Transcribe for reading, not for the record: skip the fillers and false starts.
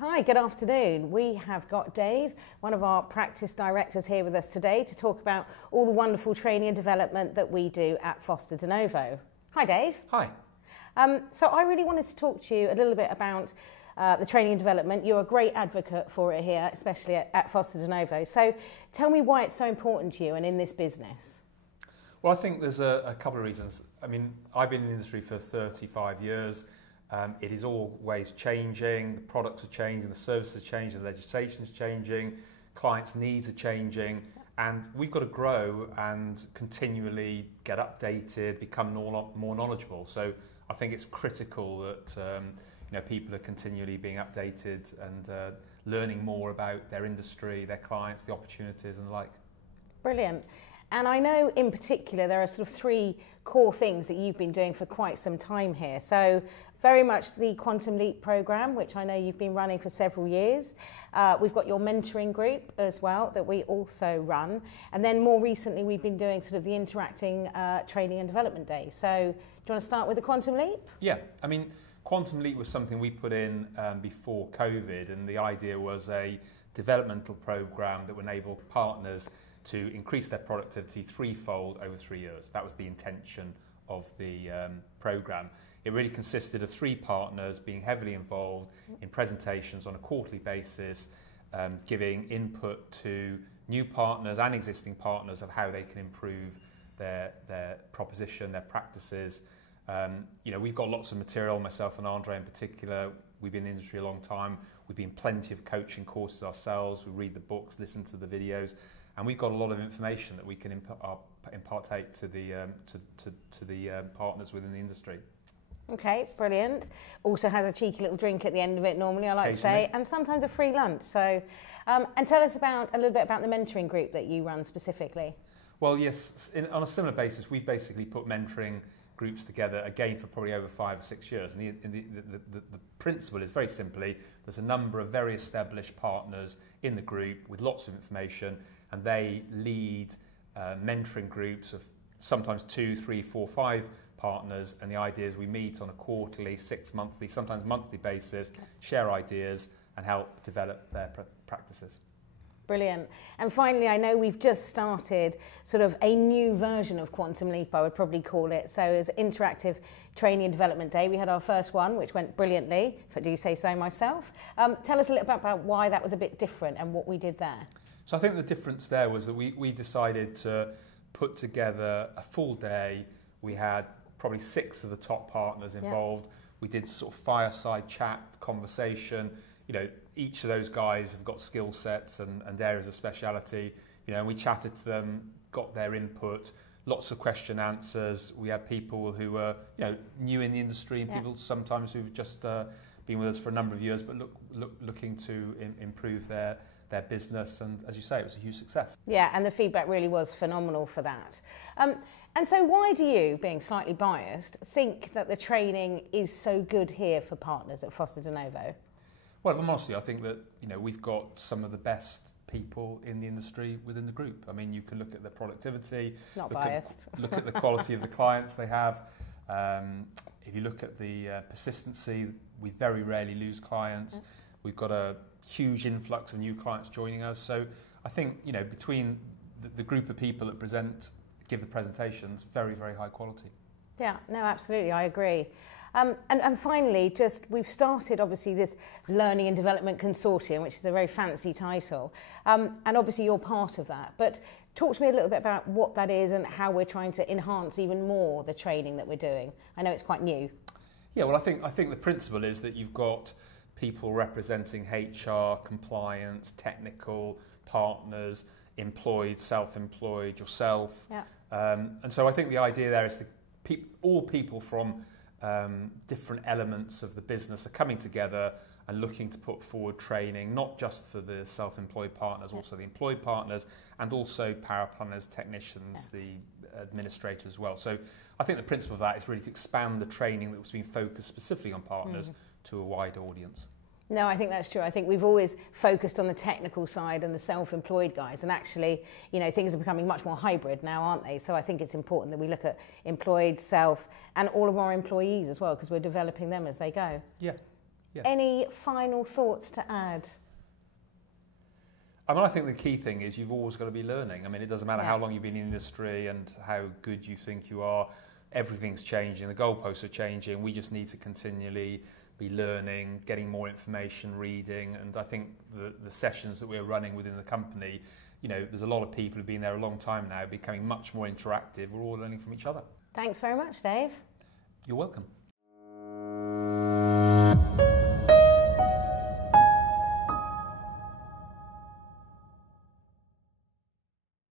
Hi, good afternoon. We have got Dave, one of our practice directors, here with us today to talk about all the wonderful training and development that we do at Foster Denovo. Hi, Dave. Hi. So I really wanted to talk to you a little bit about the training and development. You're a great advocate for it here, especially at Foster Denovo. So tell me why it's so important to you and in this business. Well, I think there's a couple of reasons. I mean, I've been in the industry for 35 years. It is always changing, the products are changing, the services are changing, the legislation is changing, clients' needs are changing, and we've got to grow and continually get updated, become more knowledgeable. So I think it's critical that people are continually being updated and learning more about their industry, their clients, the opportunities and the like. Brilliant. And I know in particular there are sort of three core things that you've been doing for quite some time here. So very much the Quantum Leap programme, which I know you've been running for several years. We've got your mentoring group as well that we also run. And then more recently we've been doing sort of the interacting training and development day. So do you want to start with the Quantum Leap? Yeah, I mean, Quantum Leap was something we put in before COVID, and the idea was a developmental programme that would enable partners to increase their productivity threefold over 3 years. That was the intention of the programme. It really consisted of 3 partners being heavily involved in presentations on a quarterly basis, giving input to new partners and existing partners of how they can improve their proposition, their practices. We've got lots of material, myself and Andre in particular. We've been in the industry a long time. We've been plenty of coaching courses ourselves. We read the books, listen to the videos. And we've got a lot of information that we can impart to the partners within the industry. Okay, brilliant. Also has a cheeky little drink at the end of it normally, I like to say, and sometimes a free lunch. So, and tell us a little bit about the mentoring group that you run specifically. Well, yes, on a similar basis, we've basically put mentoring groups together again for probably over 5 or 6 years. And the principle is very simply, there's a number of very established partners in the group with lots of information, and they lead mentoring groups of sometimes 2, 3, 4, 5 partners, and the idea is we meet on a quarterly, 6 monthly, sometimes monthly basis, share ideas and help develop their practices. Brilliant. And finally, I know we've just started sort of a new version of Quantum Leap, I would probably call it. So it's Interactive Training and Development Day. We had our first one, which went brilliantly, if I do say so myself. Tell us a little bit about why that was a bit different and what we did there. So I think the difference there was that we decided to put together a full day. We had probably 6 of the top partners involved. Yeah. We did sort of fireside chat, conversation. Each of those guys have got skill sets and areas of speciality. And we chatted to them, got their input, lots of question answers. We had people who were new in the industry and people sometimes who've just been with us for a number of years but looking to improve their business, and as you say, it was a huge success. Yeah, and the feedback really was phenomenal for that. And so why do you, being slightly biased, think that the training is so good here for partners at Foster Denovo? Well, if I'm honest, I think that we've got some of the best people in the industry within the group. I mean, you can look at their productivity, not biased. Look at the quality of the clients they have. If you look at the persistency, we very rarely lose clients. We've got a huge influx of new clients joining us. So I think, between the group of people that give the presentations, very, very high quality. Yeah, no, absolutely, I agree. And finally, we've started obviously this Learning and Development Consortium, which is a very fancy title. And obviously you're part of that. But talk to me a little bit about what that is and how we're trying to enhance even more the training that we're doing. I know it's quite new. Yeah, well, I think the principle is that you've got people representing HR, compliance, technical, partners, employed, self-employed, yourself. Yeah. And so I think the idea there is that all people from different elements of the business are coming together and looking to put forward training, not just for the self-employed partners, also the employed partners, and also power planners, technicians, the administrators as well. So I think the principle of that is really to expand the training that was being focused specifically on partners to a wider audience. No, I think that's true. I think we've always focused on the technical side and the self-employed guys, and actually, things are becoming much more hybrid now, aren't they? So I think it's important that we look at employed, self, and all of our employees as well, because we're developing them as they go. Yeah, Yeah. Any final thoughts to add? I mean, I think the key thing is you've always got to be learning. I mean, it doesn't matter Yeah. how long you've been in the industry and how good you think you are. Everything's changing. The goalposts are changing. We just need to continually be learning, getting more information, reading. And I think the sessions that we're running within the company, you know, there's a lot of people who've been there a long time now, becoming much more interactive. We're all learning from each other. Thanks very much, Dave. You're welcome.